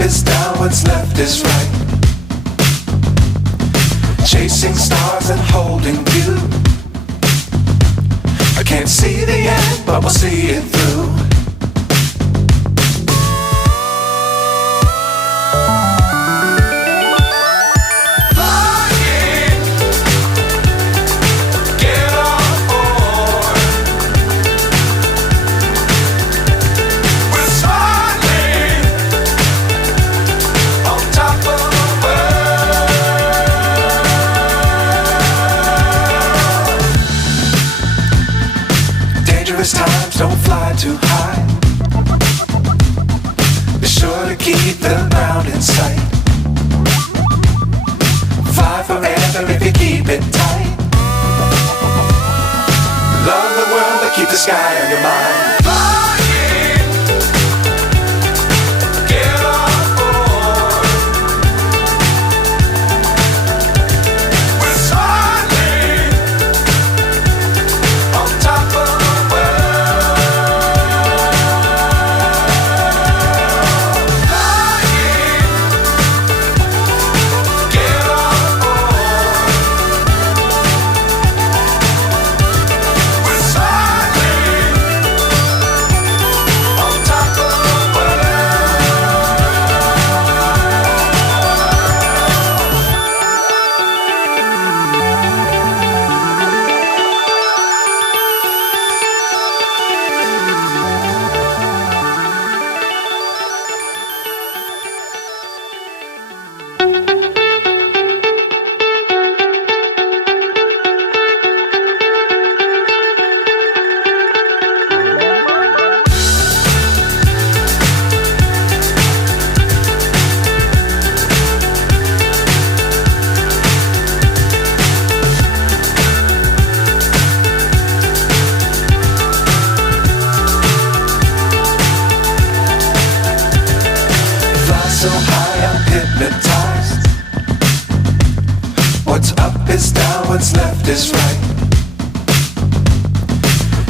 is down, what's left is right. Chasing stars and holding you. I can't see the end, but we'll see it through. Times don't fly too high. Be sure to keep the ground in sight. Fly forever if you keep it tight. Love the world but keep the sky on your mind. So high I'm hypnotized. What's up is down, what's left is right.